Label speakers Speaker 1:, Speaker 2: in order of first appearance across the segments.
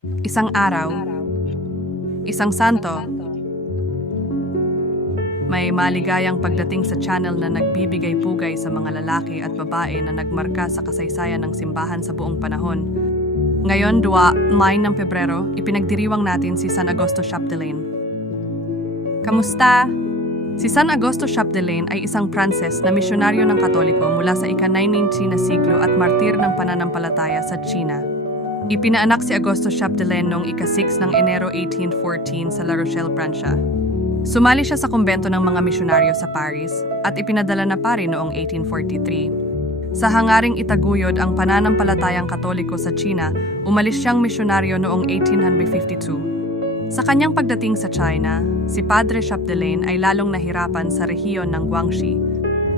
Speaker 1: Isang araw, isang santo, may maligayang pagdating sa channel na nagbibigay pugay sa mga lalaki at babae na nagmarka sa kasaysayan ng simbahan sa buong panahon. Ngayon, 2 May ng Pebrero, ipinagdiriwang natin si San Agosto Chapdelaine. Kamusta? Si San Agosto Chapdelaine ay isang Pranses na misyonaryo ng Katoliko mula sa ika-19 na siglo at martir ng pananampalataya sa China. Ipinaanak si Agosto Chapdelaine noong ika-6 ng Enero 1814 sa La Rochelle, Prancia. Sumali siya sa kumbento ng mga misyonaryo sa Paris at ipinadala na pari noong 1843. Sa hangaring itaguyod ang pananampalatayang katoliko sa China, umalis siyang misyonaryo noong 1852. Sa kanyang pagdating sa China, si Padre Chapdelaine ay lalong nahirapan sa rehiyon ng Guangxi,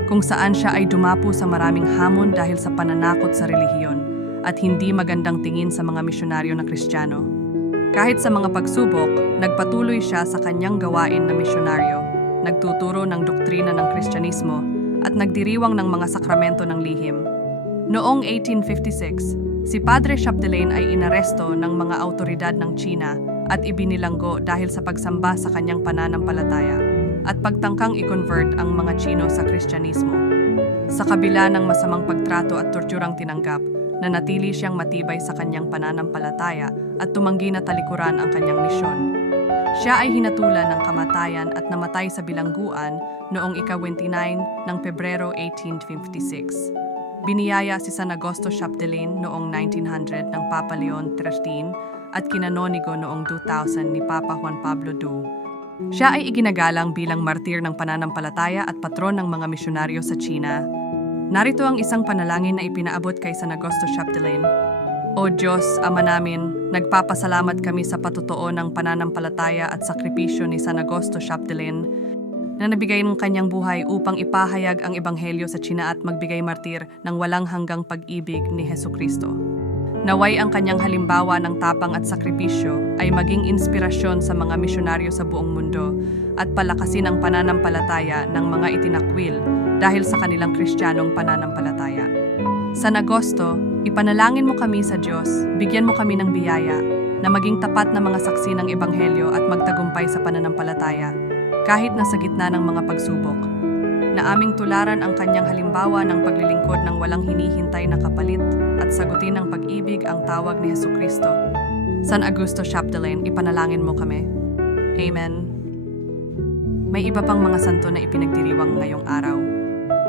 Speaker 1: kung saan siya ay dumapo sa maraming hamon dahil sa pananakot sa relihiyon at hindi magandang tingin sa mga misyonaryo na Kristiyano. Kahit sa mga pagsubok, nagpatuloy siya sa kanyang gawain na misyonaryo, nagtuturo ng doktrina ng Kristyanismo at nagdiriwang ng mga sakramento ng lihim. Noong 1856, si Padre Chapdelaine ay inaresto ng mga autoridad ng China at ibinilanggo dahil sa pagsamba sa kanyang pananampalataya at pagtangkang i-convert ang mga Chino sa Kristyanismo. Sa kabila ng masamang pagtrato at torturang tinanggap, nanatili siyang matibay sa kanyang pananampalataya at tumanggi na talikuran ang kanyang misyon. Siya ay hinatulan ng kamatayan at namatay sa bilangguan noong ika-29 ng Pebrero 1856. Biniyaya si San Agosto Chapdelaine noong 1900 ng Papa Leon XIII at kinanonigo noong 2000 ni Papa Juan Pablo II. Siya ay iginagalang bilang martir ng pananampalataya at patron ng mga misyonaryo sa China. Narito ang isang panalangin na ipinaabot kay San Agosto Chapdelaine. O Diyos, Ama namin, nagpapasalamat kami sa patutuo ng pananampalataya at sakripisyo ni San Agosto Chapdelaine na nabigay ng kanyang buhay upang ipahayag ang ebanghelyo sa China at magbigay martir ng walang hanggang pag-ibig ni Heso Kristo. Naway ang kanyang halimbawa ng tapang at sakripisyo ay maging inspirasyon sa mga misyonaryo sa buong mundo at palakasin ang pananampalataya ng mga itinakwil dahil sa kanilang kristyanong pananampalataya. San Agosto, ipanalangin mo kami sa Diyos, bigyan mo kami ng biyaya na maging tapat na mga saksi ng ebanghelyo at magtagumpay sa pananampalataya kahit nasa gitna ng mga pagsubok. Na aming tularan ang kanyang halimbawa ng paglilingkod ng walang hinihintay na kapalit at sagutin ng pag-ibig ang tawag ni Heso Kristo. San Augusto Chapdelaine, ipanalangin mo kami. Amen. May iba pang mga santo na ipinagdiriwang ngayong araw.